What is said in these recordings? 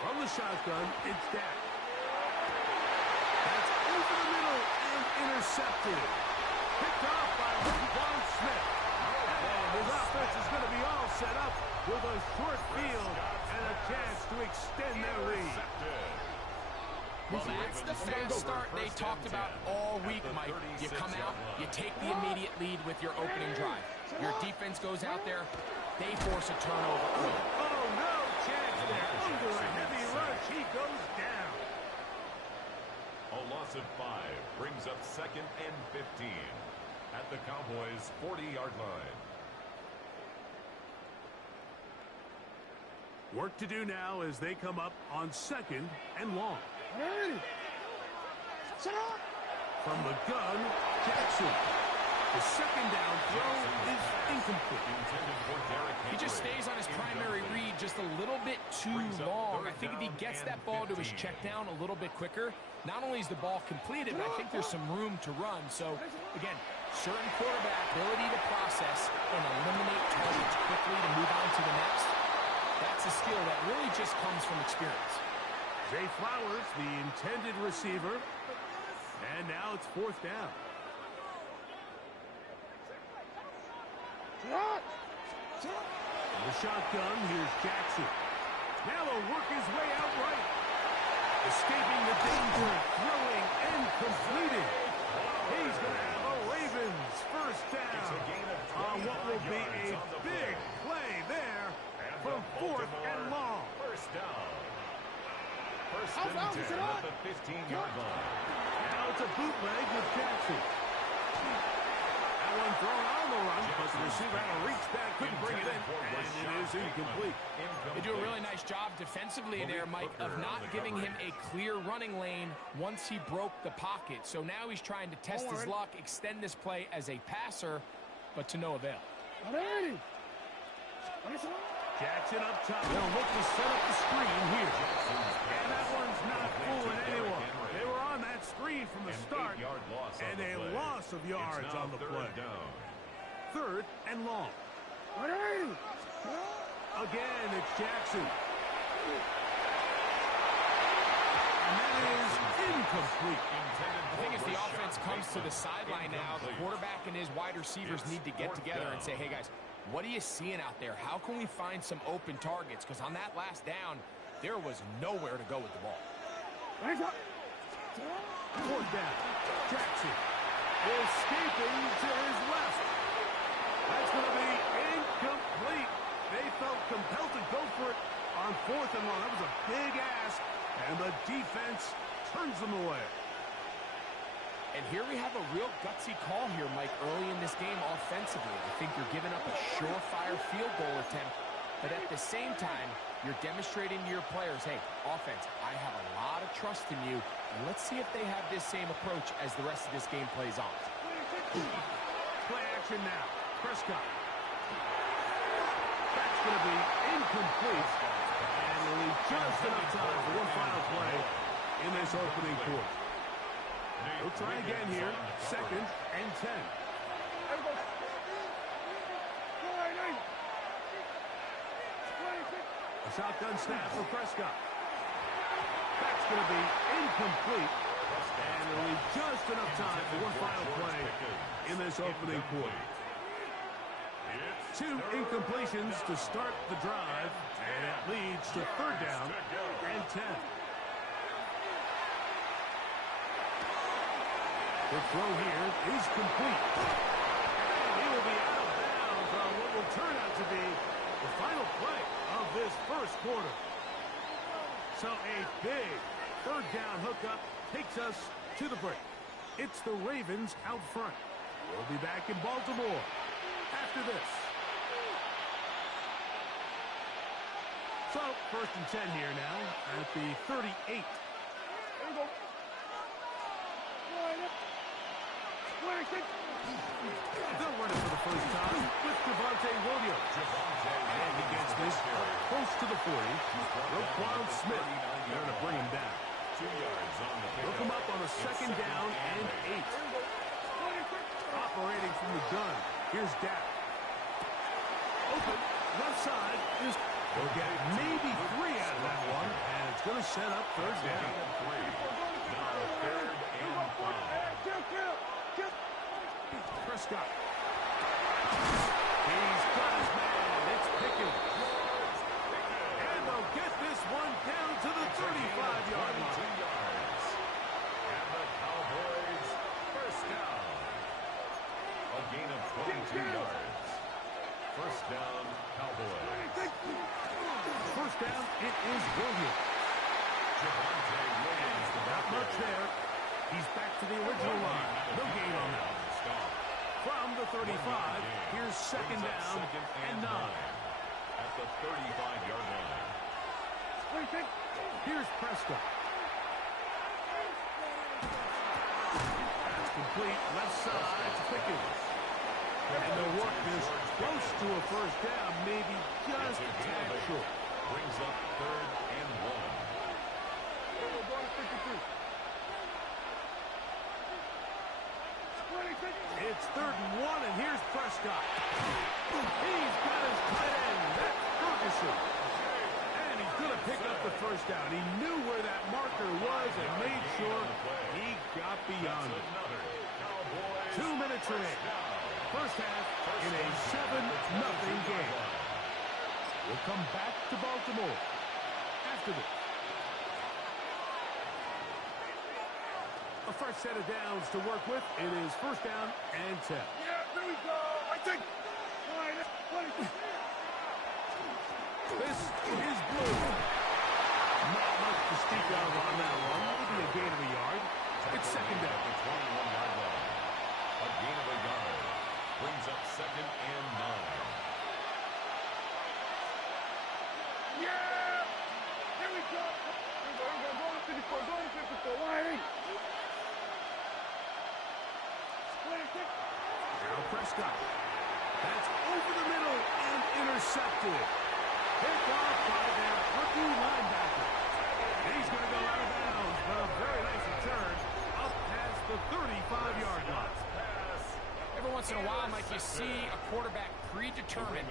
From the shotgun, it's Dak. That's over the middle and intercepted. Picked off by Von Smith. And his offense is going to be all set up with a short field and a chance to extend their lead. Well, that's the fast start they talked about all week, Mike. You come out, you take the immediate lead with your opening drive. Your defense goes out there, they force a turnover early. Oh, no chance there. Under a heavy rush, he goes down. A loss of 5 brings up 2nd and 15 at the Cowboys' 40-yard line. Work to do now as they come up on 2nd and long. From the gun, Jackson. The second down throw is incomplete. He just stays on his primary read just a little bit too long. I think if he gets that ball to his check down a little bit quicker, not only is the ball completed, but I think there's some room to run. So, again, certain quarterback ability to process and eliminate targets quickly to move on to the next. That's a skill that really just comes from experience. Zay Flowers, the intended receiver. And now it's 4th down. The shotgun, here's Jackson. Now he'll work his way out right. Escaping the danger, throwing and completing. He's going to have a Ravens first down on what will be a big play there from 4th and long. First down. First and 10 at the 15-yard line. Now it's a bootleg with Jackson. That one thrown on the run, but the receiver had to reach back, couldn't bring it in, and it is incomplete. They do a really nice job defensively there, Mike, of not giving him a clear running lane once he broke the pocket. So now he's trying to test his luck, extend this play as a passer, but to no avail. Jackson up top. They'll look to set up the screen here. And that one's not fooling anyone. They were on that screen from the start, and a loss of yards on the play. 3rd and long. Again, it's Jackson. And that is incomplete. The thing is, the offense comes to the sideline now. The quarterback and his wide receivers need to get together and say, hey, guys, what are you seeing out there? How can we find some open targets? Because on that last down, there was nowhere to go with the ball. 4th down. Jackson escaping to his left. That's going to be incomplete. They felt compelled to go for it on 4th and long. That was a big ask, and the defense turns them away. And here we have a real gutsy call here, Mike, early in this game offensively. I think you're giving up a surefire field goal attempt, but at the same time, you're demonstrating to your players, hey, offense, I have a lot of trust in you, and let's see if they have this same approach as the rest of this game plays on. Play action now. Prescott. That's going to be incomplete, and we'll leave just enough time for one final play in this opening quarter. We'll try again here. 2nd and 10. A shotgun snap for Prescott. That's going to be incomplete. And we'll leave just enough time for one final play in this opening quarter. 2 incompletions to start the drive, and it leads to 3rd down and 10. The throw here is complete. He will be out of bounds on what will turn out to be the final play of this first quarter. So a big 3rd down hookup takes us to the break. It's the Ravens out front. We'll be back in Baltimore after this. So, 1st and 10 here now at the 38. They'll run it for the first time with Javonte Williams. And he gets this close to the 40. Roquan Smith there to bring him down. 2 yards on the They'll come up on a 2nd down and 8. Operating from the gun. Here's Dak. Open. Left side is... They'll get maybe 3 out of that one. And It's going to set up third down. Now third and 5. Prescott. He's got his man. It's Pickens. And they'll get this one down to the 35-yard line. And the Cowboys first down. A gain of 22 yards. First down, Cowboys. First down, it is Williams. Javonte Williams, the Not much there. He's back to the original line. No gain on that. From the 35, here's second down and 9. At the 35-yard line. Here's Prescott. Pass complete, left side to Pickens. And they'll work this close to a first down, maybe just a tad short. Brings up third and 1. It's third and 1, and here's Prescott. He's got his tight end. That's Ferguson. And he's going to pick up the first down. He knew where that marker was and made sure he got beyond it. 2 minutes remaining. First half in a 7-0 game. We'll come back to Baltimore after this. A fresh set of downs to work with. It is first down and 10. Yeah, there we go. I think. This is blue. Not much to speak of on that one. Maybe a gain of a yard. It's second down. The 21-yard line. A gain of a yard. Brings up second and 9. Yeah! Here we go. Go to 54. Go to 54. Why? Now Prescott. That's over the middle and intercepted. Picked off by their rookie linebacker. He's going to go out of bounds, but a very nice return up past the 35-yard line. Every once in a while, Mike, you see a quarterback predetermined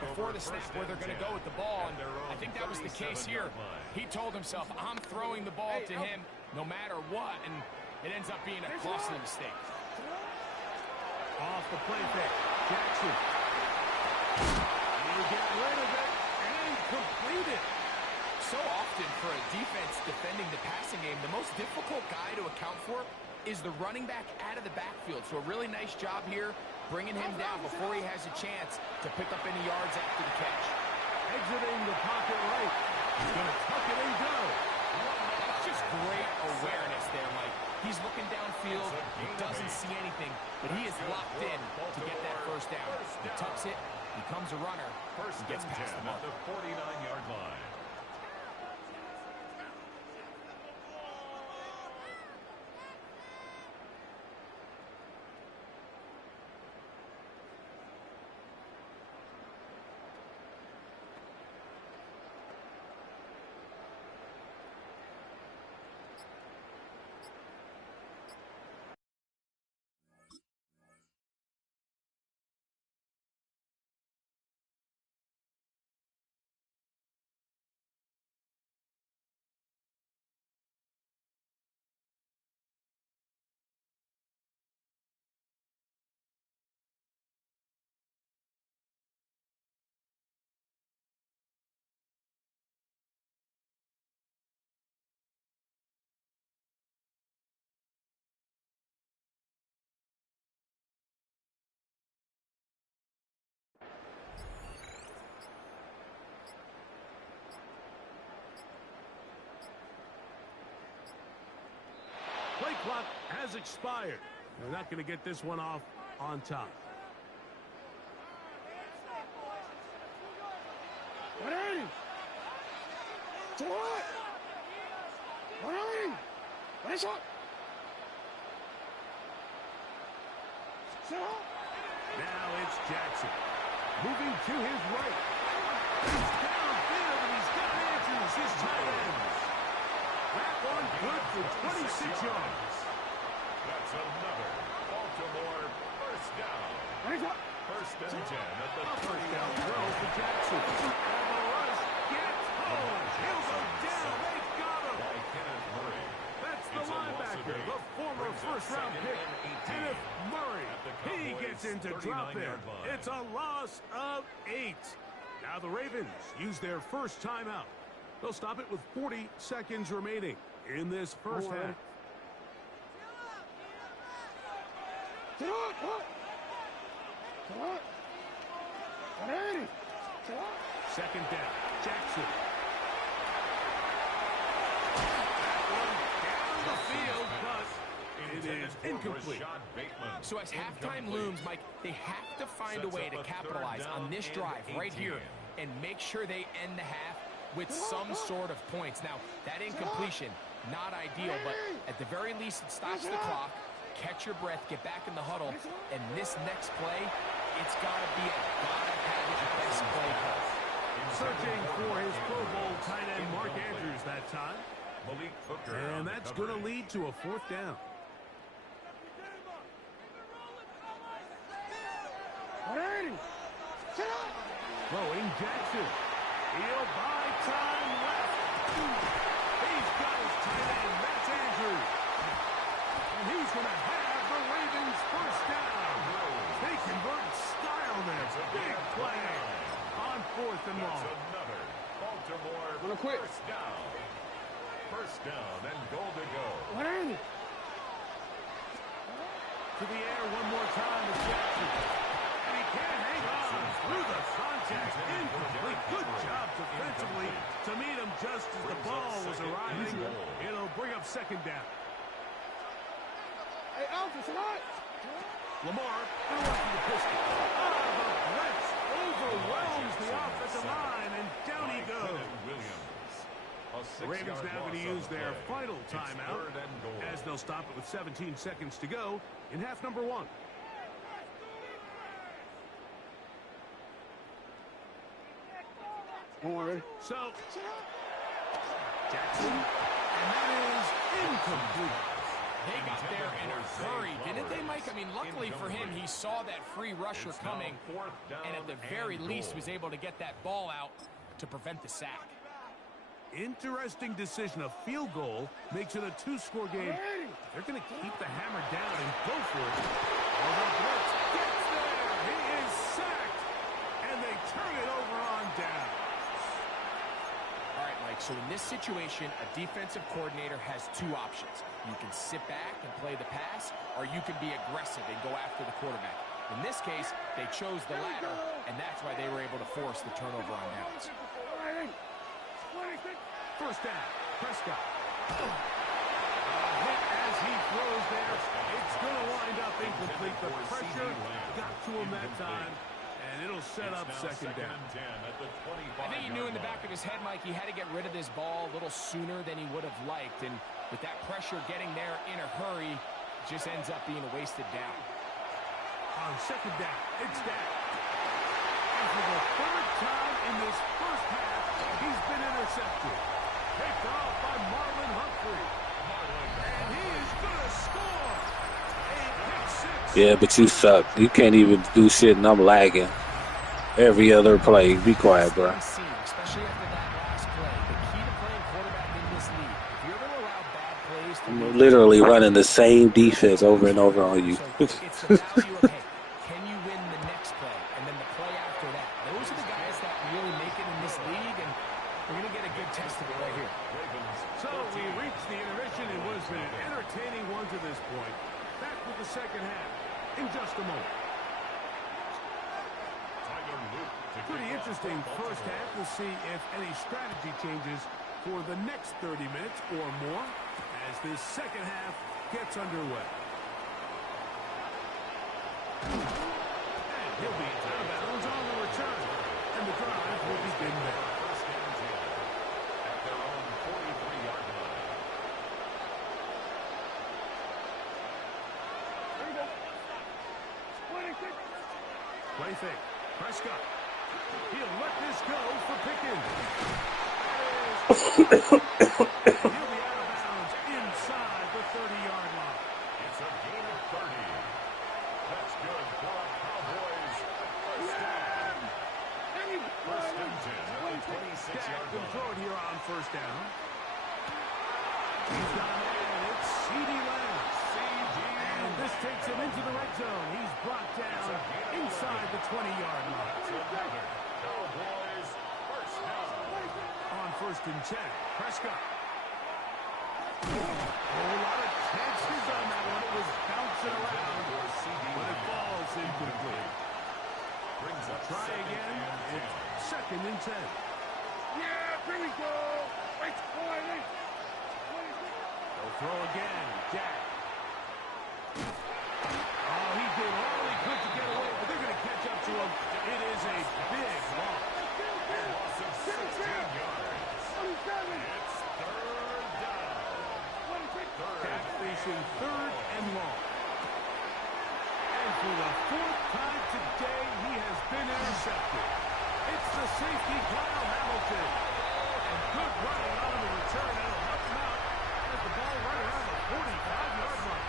before the snap where they're going to go with the ball, and I think that was the case here. He told himself, I'm throwing the ball to him no matter what, and it ends up being a costly mistake. Off the play fake. Jackson. He'll get rid of it and complete it. So often for a defense defending the passing game, the most difficult guy to account for is the running back out of the backfield. So a really nice job here bringing him down before he has a chance to pick up any yards after the catch. Exiting the pocket right. He's going to tuck it and go. That's just great awareness there, Mike. He's looking downfield. He doesn't see anything, but he is locked in to get that first down. He tucks it, becomes a runner, and gets past the mark. At the 49-yard line. Play clock has expired. They're not going to get this one off on time. What are you? To what? What are you? What is it? Now it's Jackson. Moving to his right. He's downfield and he's got answers. His tight ends. That one good for 26 yards. That's another Baltimore first down. First and 10 at the First down throw for Jackson. And the rush gets home. He'll go down. They first-round pick, Kenneth Murray. He gets in to drop in. It's a loss of 8. Now the Ravens use their first timeout. They'll stop it with 40 seconds remaining in this first half. Second down, Jackson. That one down the field, but it is incomplete. So as halftime looms, Mike, they have to find a way to capitalize on this drive right here and make sure they end the half with some sort of points. Now, that incompletion, not ideal, but at the very least, it stops the clock. Catch your breath, get back in the huddle, and this next play, it's got to be a gotta-have-it-best play call. Searching for his Pro Bowl tight end Mark Andrews that time. And that's going to lead to a fourth down. Throwing Jackson. He'll buy time left. He's got his tight end, that's Andrews. And he's going to have the Ravens first down. They convert style there. Big play on 4th and long. Another Baltimore first down. First down and goal to go. To the air one more time to Jackson. And he can't hang on through the contact. Incomplete. Good job defensively to meet him just as the ball was arriving. It'll bring up second down. Hey, Alfred, Lamar going to the pistol. The blitz overwhelms the offensive line, and down he goes. The Ravens now going to use their final timeout as they'll stop it with 17 seconds to go in half number 1. So, Jackson, and that is incomplete. They got there in a hurry, didn't they, Mike? I mean, luckily for him, he saw that free rusher coming, and at the very least was able to get that ball out to prevent the sack. Interesting decision. A field goal makes it a 2-score game. They're going to keep the hammer down and go for it. Blitz gets there. He is sacked, and they turn it over on down. All right, Mike, so in this situation, a defensive coordinator has 2 options. You can sit back and play the pass, or you can be aggressive and go after the quarterback. In this case, they chose the latter, and that's why they were able to force the turnover on downs. First down, Prescott. A hit as he throws there. It's going to wind up incomplete. The pressure got to him that time, and it'll set up second down. I think he knew in the back of his head, Mike, he had to get rid of this ball a little sooner than he would have liked, and with that pressure getting there in a hurry, it just ends up being a wasted down. On second down, it's down. And for the 3rd time in this first half, he's been intercepted. Picked off by Marlon Humphrey. And he is going to score. A pick 6. Yeah, but you suck. You can't even do shit, and I'm lagging. Every other play. Be quiet, bro. Especially after that last play. The key to playing quarterback in this league. If you're going to allow bad plays to I'm literally running the same defense over and over on you. It's the value of, hey, can you win the next play? And then the play after that. Those are the guys that really make it in this league, and we're going to get a good test of it right here. So we reached the intermission. It was an entertaining one to this point. Back with the second half in just a moment. Pretty interesting first half. We'll see if any strategy changes for the next 30 minutes or more as this second half gets underway. And he'll be out of bounds on the return. And the drive will begin there. First and 10 at their own 43-yard line. There you go. Play fake. Prescott. He'll let this go for Pickens. He'll be out of bounds inside the 30-yard line. It's a gain of 30. That's good for a Cowboys first down. First and 10 at the 26-yard Can throw line. it here on first down. He's got a man. It's CeeDee Lamb. C.D. Gets him into the red zone. He's brought down inside the 20-yard line. Cowboys first down. On 1st and 10, Prescott. A whole lot of chances on that one. It was bouncing around, but it falls incomplete. Try again. It's 2nd and 10. Yeah, here we go. Wait, boy, They'll throw again. Jack. Oh, he did all he could to get away, but they're going to catch up to him. It is a big loss. Loss of 16 yards. It's 3rd down. Cat facing 3rd and long. And for the 4th time today, he has been intercepted. It's the safety, Kyle Hamilton. And good running on the return. That'll help him out as the ball right around the 45-yard line.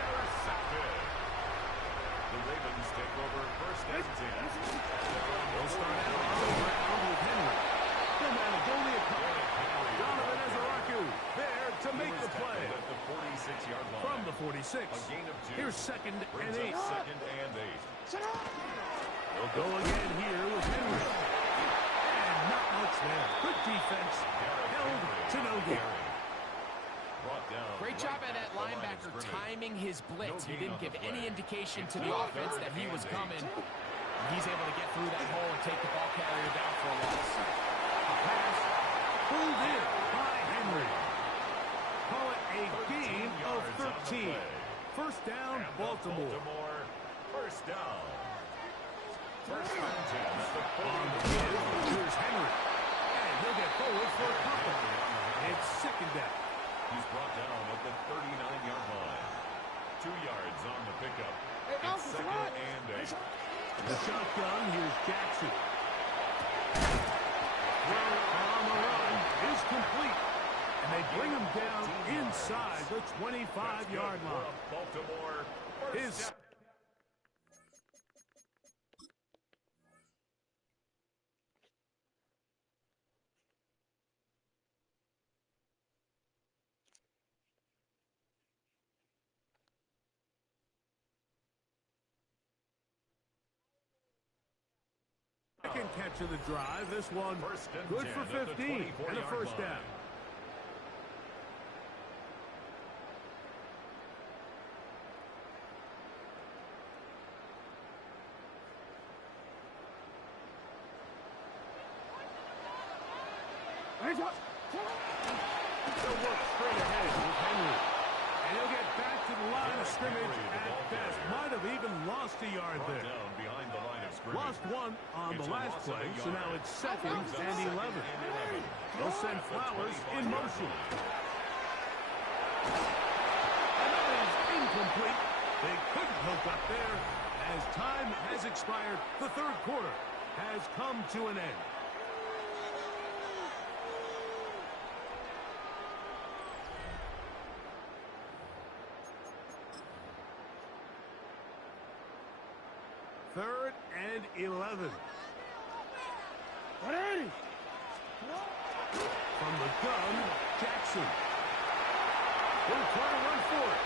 Intercepted. The Ravens take over 1st and 10. They'll start out on the ground with Henry. They'll manage only a couple. Donovan Ezaraku there to make the play. At the 46-yard line. From the 46. A gain of 2. Here's 2nd Brings and 8. up 2nd and 8. They'll go again here with Henry. And not much there. Good defense. Held to no gain. Great job by that linebacker timing his blitz. He didn't give any indication to the offense that he was coming. And he's able to get through that hole and take the ball carrier down for a loss. A pass pulled in by Henry. Call it a gain of 13. 1st down, Baltimore. First down. 1st and 10. On the give, here's Henry. And he'll get forward for a couple. It's 2nd down. He's brought down at the 39-yard line. 2 yards on the pickup. It's 2nd and 8. The shotgun, here's Jackson. Throw on the run is complete. And they bring him down inside the 25-yard line. Baltimore His second catch of the drive. This one good for 15 and a 1st down. They'll work straight ahead with Henry. And he'll get back to the line of scrimmage at best. Might have even lost a yard there. Lost 1 on the last play, so now it's 2nd and 11. They'll send Flowers in motion. And that is incomplete. They couldn't hook up there as time has expired. The 3rd quarter has come to an end. Third and 11. From the gun, Jackson. He'll try to run for it.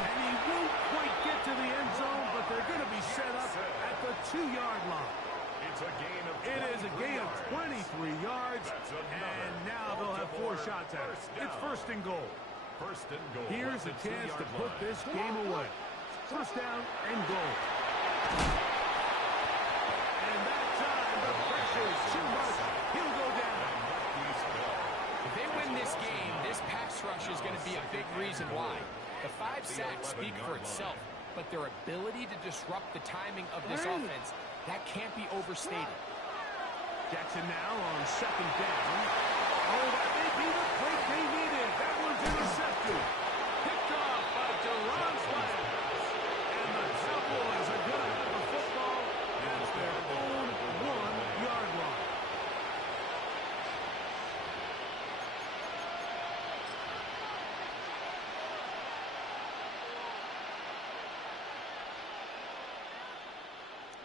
And he won't quite get to the end zone, but they're going to be set up at the 2-yard line. It is a gain of 23 yards, and now they'll have 4 shots at it. It's 1st and goal. Here's a chance to put this game away. 1st down and goal. And that time, the pressure's too much. He'll go down. If they win this game, this pass rush is going to be a big reason why. The 5 sacks speak for itself, but their ability to disrupt the timing of this offense, that can't be overstated. Jackson now on 2nd down. Oh, that may be the break they needed. That one's intercepted. Picked off by Deron Slayton. And the Cowboys are going to have the football at their own 1-yard line.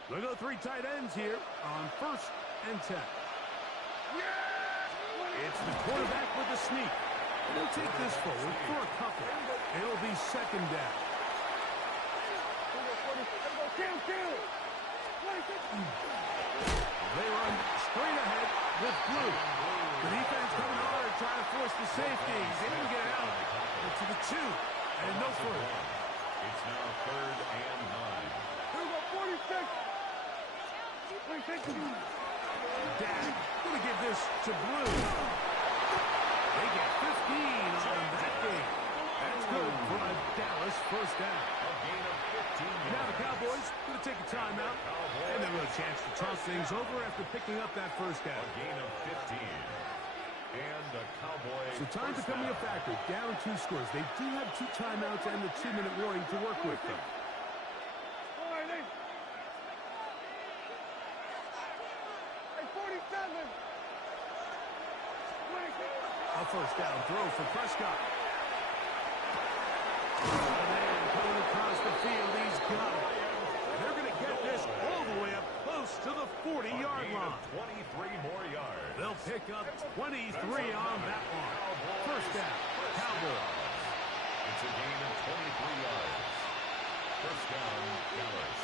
We'll go 3 tight ends here on 1st and 10. It's the quarterback with the sneak. And he'll take this forward for a couple. It'll be 2nd down. They run straight ahead with blue. The defense coming hard, trying to force the safety. He's able to get it out to the 2, and no further. It's now 3rd and 9. Here's a 46. 46. Dak going to give this to blue. They get 15 on that game. That's good for a Dallas first down. A gain of 15 yards. Now the Cowboys going to take a timeout. And they'll have a chance to talk things over after picking up that first down. A gain of 15. And the Cowboys. So time's becoming a factor. Down 2 scores. They do have 2 timeouts and the 2-minute warning to work with them. A first down throw for Prescott. And then coming across the field, he's got it. They're going to get this all the way up close to the 40-yard line. 23 more yards. They'll pick up 23 on that one. First down, Cowboys. It's a gain of 23 yards. First down, Dallas.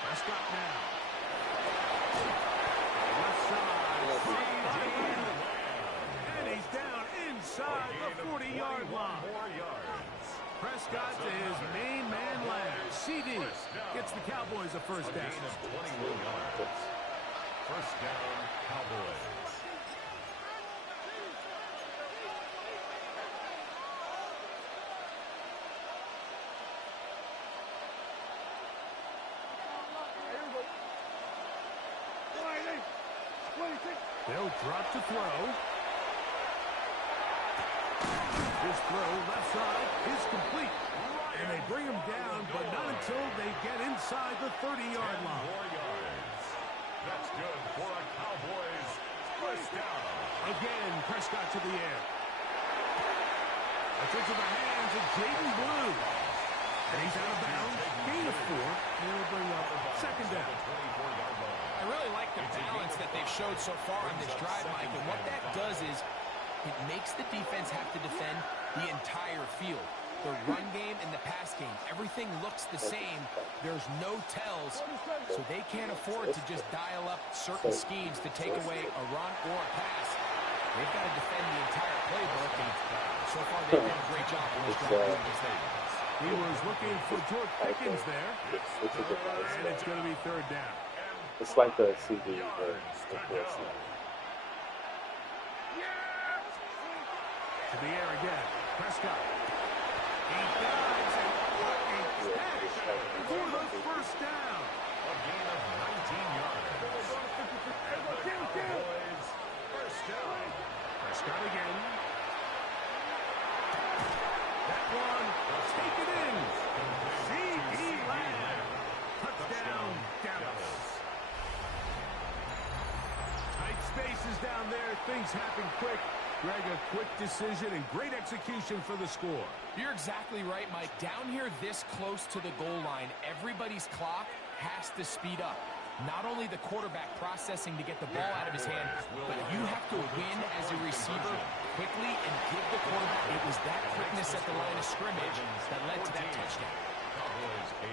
Prescott now. Left side. And he's down inside the 40-yard line. 4 yards. Prescott to his main man Lamb. CD gets the Cowboys a first A down. gain of 21 yards. First down, Cowboys. They'll drop to throw. This throw left side is complete. And they bring him down, but not until they get inside the 30-yard line. 4 yards. That's good for a Cowboys first down. Again, Prescott to the air. That's into the hands of Jaden Blue. And he's out of bounds. Gain of 4. And it'll bring up second down. I really like the balance that they've showed so far on this drive, Mike. And what that does is it makes the defense have to defend the entire field. The run game and the pass game, everything looks the same. There's no tells, so they can't afford to just dial up certain schemes to take away a run or a pass. They've got to defend the entire playbook, and so far they've done a great job on this drive against them. He was looking for George Pickens there. And it's going to be third down. It's like the CD. To the air again. Prescott. He dives and what a catch for the first down. A gain of 19 yards. And the Cowboys first down. Prescott again. That one will take it in. C.D. Lamb. Touchdown, Dallas. Tight spaces down there. Things happen quick. Greg, a quick decision and great execution for the score. You're exactly right, Mike. Down here this close to the goal line, everybody's clock has to speed up. Not only the quarterback processing to get the ball out of his hand, but you have to win as a receiver quickly and give the quarterback. It was that quickness at the line of scrimmage that led to that touchdown.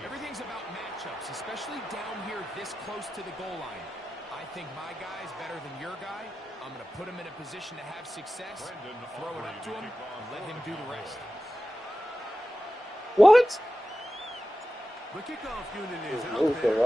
Everything's about matchups, especially down here this close to the goal line. I think my guy's better than your guy. I'm going to put him in a position to have success, throw it up to him, and let him do the rest. What? The kickoff unit is out there.